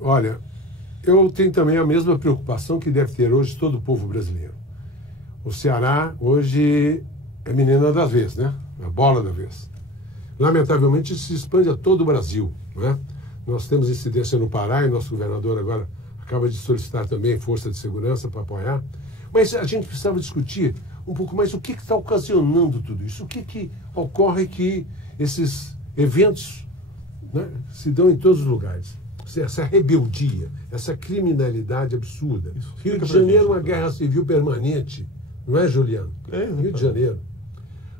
Olha, eu tenho também a mesma preocupação que deve ter hoje todo o povo brasileiro. O Ceará hoje é menina da vez, né? A bola da vez. Lamentavelmente isso se expande a todo o Brasil, não é? Nós temos incidência no Pará e nosso governador agora acaba de solicitar também força de segurança para apoiar. Mas a gente precisava discutir um pouco mais o que está ocasionando tudo isso. O que ocorre que esses eventos, né, se dão em todos os lugares. Essa rebeldia, essa criminalidade absurda. Rio de Janeiro é uma guerra civil permanente, não é, Juliano? Rio de Janeiro.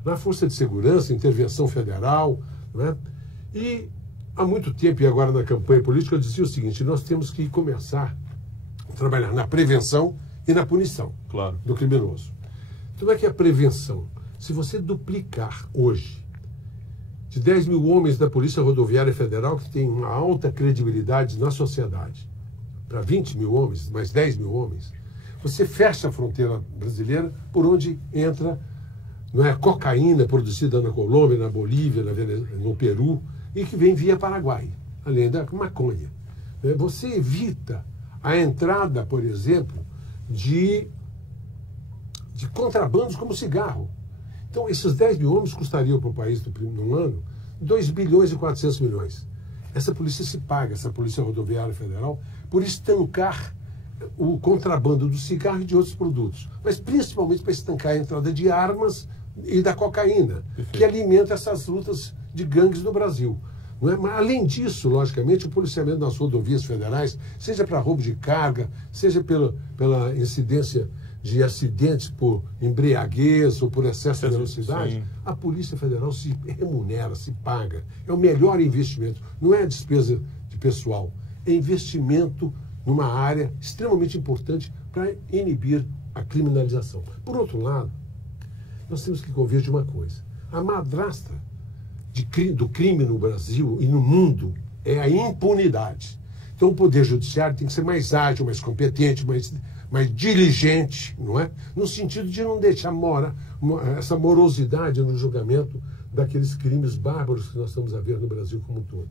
Na Força de Segurança, intervenção federal, não é? E há muito tempo, e agora na campanha política, eu dizia o seguinte: nós temos que começar a trabalhar na prevenção e na punição do criminoso. Então, como é que é a prevenção? Se você duplicar hoje de 10 mil homens da Polícia Rodoviária Federal, que tem uma alta credibilidade na sociedade, para 20 mil homens, mais 10 mil homens, você fecha a fronteira brasileira por onde entra, não é, cocaína produzida na Colômbia, na Bolívia, no Peru, e que vem via Paraguai, além da maconha. Você evita a entrada, por exemplo, de contrabandos como cigarro. Então, esses 10 mil homens custariam para o país, num ano, 2 bilhões e 400 milhões. Essa polícia se paga, essa Polícia Rodoviária Federal, por estancar o contrabando do cigarro e de outros produtos. Mas principalmente para estancar a entrada de armas e da cocaína, que alimenta essas lutas de gangues no Brasil. Não é? Mas, além disso, logicamente, o policiamento nas rodovias federais, seja para roubo de carga, seja pela incidência de acidentes por embriaguez ou por excesso de velocidade, a Polícia Federal se remunera, se paga. É o melhor investimento. Não é a despesa de pessoal, é investimento numa área extremamente importante para inibir a criminalização. Por outro lado, nós temos que convir de uma coisa: a madrastra do crime no Brasil e no mundo é a impunidade. Então o Poder Judiciário tem que ser mais ágil, mais competente, mais diligente, não é? No sentido de não deixar essa morosidade no julgamento daqueles crimes bárbaros que nós estamos a ver no Brasil como um todo.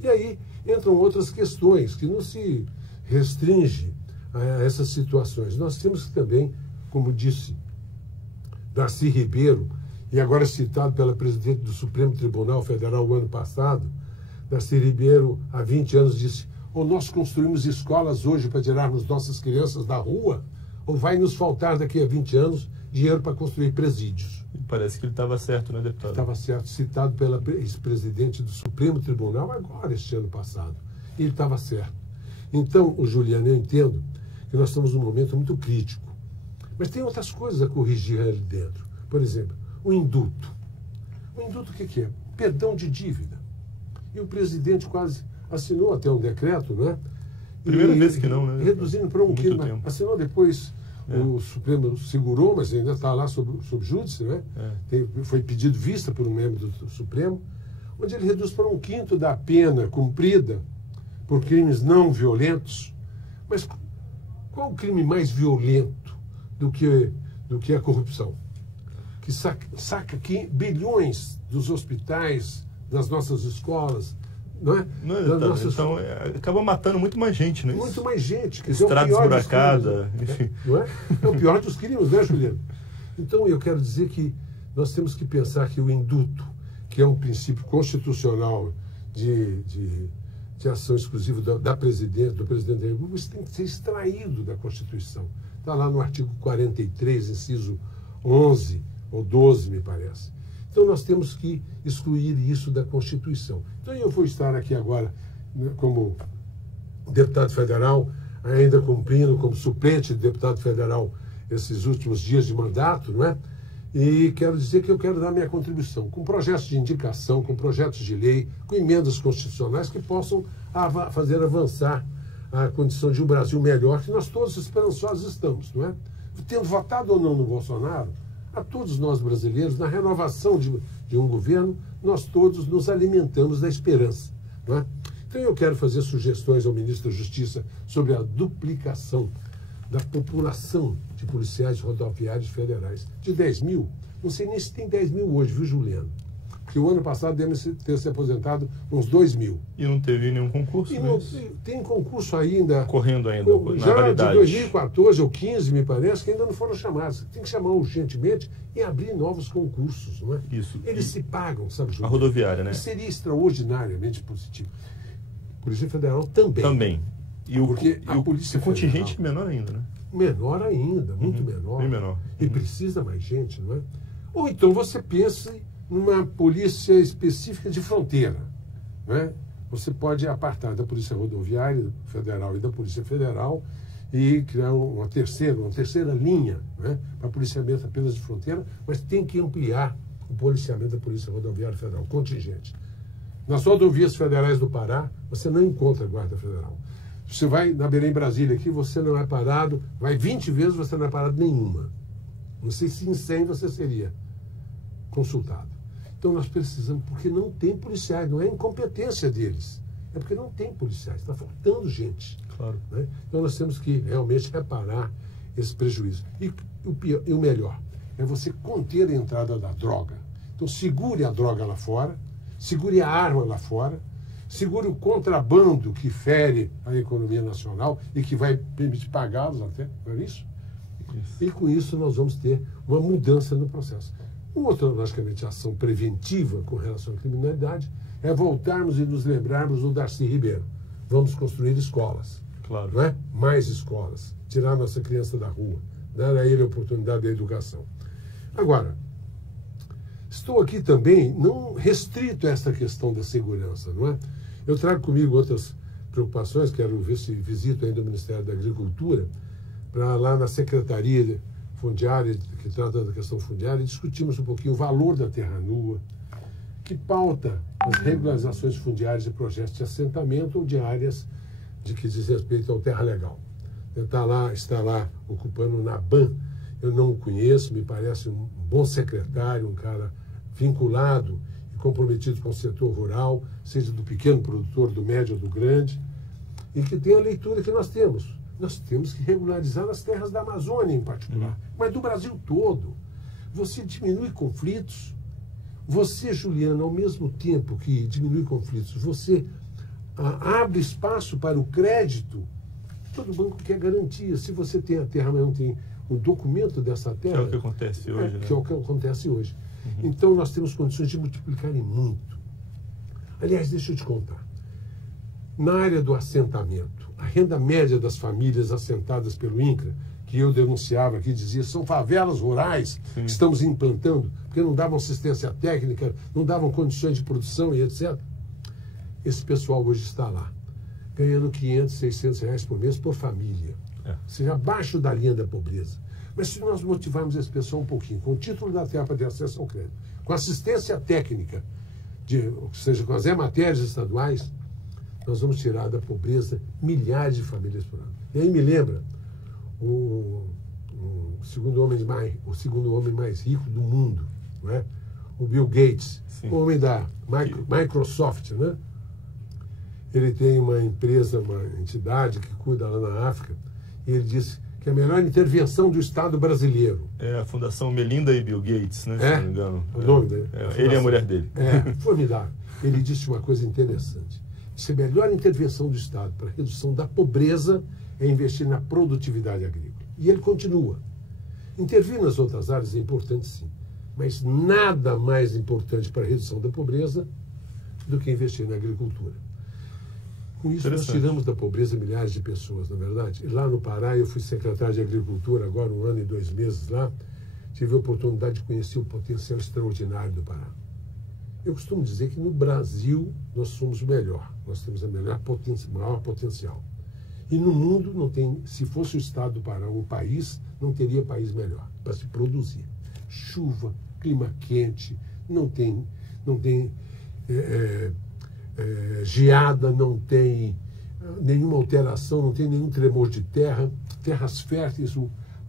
E aí entram outras questões que não se restringe a essas situações. Nós temos que também, como disse Darcy Ribeiro, e agora citado pela presidente do Supremo Tribunal Federal o ano passado, Darcy Ribeiro, há 20 anos, disse: ou nós construímos escolas hoje para tirarmos nossas crianças da rua, ou vai nos faltar daqui a 20 anos dinheiro para construir presídios. E parece que ele estava certo, né, deputado? Estava certo, citado pela ex-presidente do Supremo Tribunal agora, este ano passado. E ele estava certo. Então, Juliano, eu entendo que nós estamos num momento muito crítico. Mas tem outras coisas a corrigir ali dentro. Por exemplo, o indulto. O indulto o que é? Perdão de dívida. E o presidente quase assinou até um decreto, não é? Primeira vez que não, né? Reduzindo para um quilo. Assinou depois, o Supremo segurou, mas ainda está lá sob júdice, né? Foi pedido vista por um membro do Supremo, onde ele reduz para 1/5 da pena cumprida por crimes não violentos. Mas qual o crime mais violento do que a corrupção? Que saca bilhões dos hospitais, das nossas escolas, não é? Então, acaba matando muito mais gente, né? Muito mais gente. Estrada esburacada, enfim. Não é? É o pior dos crimes, né, Juliano? Então, eu quero dizer que nós temos que pensar que o indulto, que é um princípio constitucional de ação exclusiva do presidente da República, isso tem que ser extraído da Constituição. Está lá no artigo 43, inciso 11 ou 12, me parece. Então, nós temos que excluir isso da Constituição. Então, eu vou estar aqui agora, né, como deputado federal, ainda cumprindo como suplente de deputado federal esses últimos dias de mandato, não é? E quero dizer que eu quero dar minha contribuição com projetos de indicação, com projetos de lei, com emendas constitucionais que possam fazer avançar a condição de um Brasil melhor, que nós todos esperançosos estamos, não é? Tendo votado ou não no Bolsonaro, a todos nós brasileiros, na renovação de um governo, nós todos nos alimentamos da esperança, não é? Então eu quero fazer sugestões ao ministro da Justiça sobre a duplicação da população de policiais rodoviários federais. De 10 mil, não sei nem se tem 10 mil hoje, viu, Juliano? porque o ano passado devem ter se aposentado uns 2 mil. E não teve nenhum concurso? E não, tem concurso ainda. Correndo ainda, já na validade. De 2014 ou 15, me parece, que ainda não foram chamados. Tem que chamar urgentemente e abrir novos concursos, não é? Isso. Eles se pagam, sabe, Júlio? A rodoviária, né? Isso seria extraordinariamente positivo. Polícia Federal também. Também. Porque a Polícia contingente Federal, menor ainda, né? Menor ainda, muito menor. Bem menor. E precisa mais gente, não é? Ou então você pense numa polícia específica de fronteira, não é? Você pode apartar da Polícia Rodoviária Federal e da Polícia Federal e criar uma terceira linha, né, para policiamento apenas de fronteira, mas tem que ampliar o policiamento da Polícia Rodoviária Federal, contingente. Nas rodovias federais do Pará, você não encontra Guarda Federal. Você vai na Belém Brasília aqui, você não é parado, vai 20 vezes, você não é parado nenhuma. Não sei se em 100 você seria consultado. Então nós precisamos, porque não tem policiais, não é incompetência deles, é porque não tem policiais, está faltando gente. Claro. Né? Então nós temos que realmente reparar esse prejuízo. E o melhor é você conter a entrada da droga. Então segure a droga lá fora, segure a arma lá fora, segure o contrabando que fere a economia nacional e que vai permitir pagá-los até, não é isso? E com isso nós vamos ter uma mudança no processo. Uma outra, logicamente, ação preventiva com relação à criminalidade é voltarmos e nos lembrarmos do Darcy Ribeiro. Vamos construir escolas. Claro. Não é? Mais escolas. Tirar a nossa criança da rua. Dar a ele a oportunidade da educação. Agora, estou aqui também não restrito a essa questão da segurança, não é? Eu trago comigo outras preocupações, quero ver se visito ainda o Ministério da Agricultura, para lá na Secretaria Fundiária, que trata da questão fundiária, discutimos um pouquinho o valor da terra nua, que pauta as regularizações fundiárias de projetos de assentamento ou de áreas de que diz respeito ao terra legal. Está lá ocupando o NABAN, eu não o conheço, me parece um bom secretário, um cara vinculado e comprometido com o setor rural, seja do pequeno produtor, do médio ou do grande, e que tem a leitura que nós temos. Nós temos que regularizar as terras da Amazônia em particular, mas do Brasil todo. Você diminui conflitos. Você, Juliana, ao mesmo tempo que diminui conflitos, você abre espaço para o crédito. Todo banco quer garantia. Se você tem a terra, mas não tem o documento dessa terra... Que é o que acontece hoje, né? Que é o que acontece hoje. Então, nós temos condições de multiplicar em muito. Aliás, deixa eu te contar. Na área do assentamento, a renda média das famílias assentadas pelo INCRA, que eu denunciava aqui, dizia, são favelas rurais que estamos implantando, porque não davam assistência técnica, não davam condições de produção e etc. Esse pessoal hoje está lá, ganhando 500, 600 reais por mês por família. Ou seja, abaixo da linha da pobreza. Mas se nós motivarmos esse pessoal um pouquinho, com o título da terra para ter acesso ao crédito, com assistência técnica, ou seja, com as matérias estaduais, nós vamos tirar da pobreza milhares de famílias por ano. E aí me lembra o segundo homem mais rico do mundo, não é? O Bill Gates, o homem da Microsoft, né? Ele tem uma empresa, uma entidade que cuida lá na África, e ele disse que a melhor intervenção do Estado brasileiro... É a Fundação Melinda e Bill Gates, né? Se não me engano. O nome dele. Ele e a mulher dele. Formidável. Ele disse uma coisa interessante. Se a melhor intervenção do Estado para a redução da pobreza é investir na produtividade agrícola. E ele continua. Intervir nas outras áreas é importante, sim, mas nada mais importante para a redução da pobreza do que investir na agricultura. Com isso, nós tiramos da pobreza milhares de pessoas, na verdade. E lá no Pará, eu fui secretário de Agricultura agora 1 ano e 2 meses lá, tive a oportunidade de conhecer o potencial extraordinário do Pará. Eu costumo dizer que no Brasil nós somos o melhor, nós temos a maior potencial. E no mundo não tem, se fosse o estado do Pará um país, não teria país melhor para se produzir. Chuva, clima quente, não tem geada, não tem nenhuma alteração, não tem nenhum tremor de terra, terras férteis,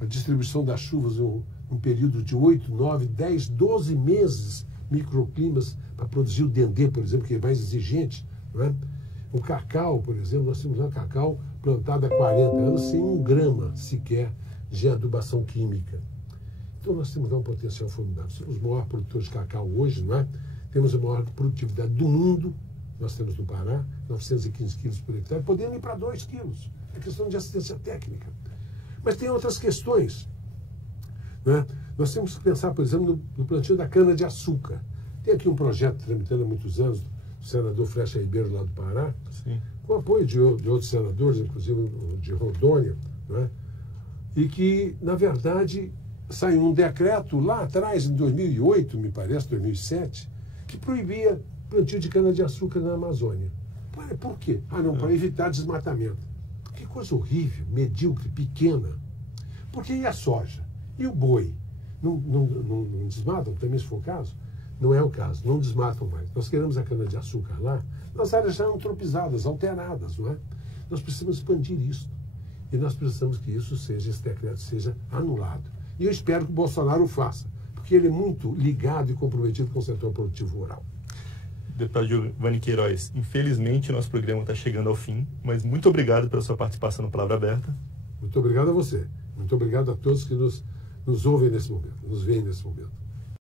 a distribuição das chuvas um período de 8, 9, 10, 12 meses, microclimas para produzir o dendê, por exemplo, que é mais exigente, não é? O cacau, por exemplo, nós temos um cacau plantado há 40 anos sem 1 grama sequer de adubação química. Então nós temos um potencial formidável. Somos os maiores produtores de cacau hoje, não é? temos a maior produtividade do mundo. Nós temos no Pará 915 quilos por hectare, podendo ir para 2 quilos. É questão de assistência técnica. Mas tem outras questões, né? Nós temos que pensar, por exemplo, no plantio da cana-de-açúcar. Tem aqui um projeto tramitando há muitos anos, do senador Frecha Ribeiro, lá do Pará, Sim. com apoio de outros senadores, inclusive de Rondônia, né? E que, na verdade, saiu um decreto lá atrás, em 2008, me parece, 2007, que proibia plantio de cana-de-açúcar na Amazônia. Por quê? Para evitar desmatamento. Que coisa horrível, medíocre, pequena. Porque e a soja? E o boi? Não desmatam também, se for o caso? Não é o caso, não desmatam mais. Nós queremos a cana-de-açúcar lá, nas áreas já antropizadas, alteradas, não é? Nós precisamos expandir isso. E nós precisamos que esse decreto seja anulado. E eu espero que o Bolsonaro o faça, porque ele é muito ligado e comprometido com o setor produtivo rural. Deputado Giovanni Queiroz, infelizmente o nosso programa está chegando ao fim, mas muito obrigado pela sua participação no Palavra Aberta. Muito obrigado a você. Muito obrigado a todos que nos ouvem nesse momento, nos veem nesse momento.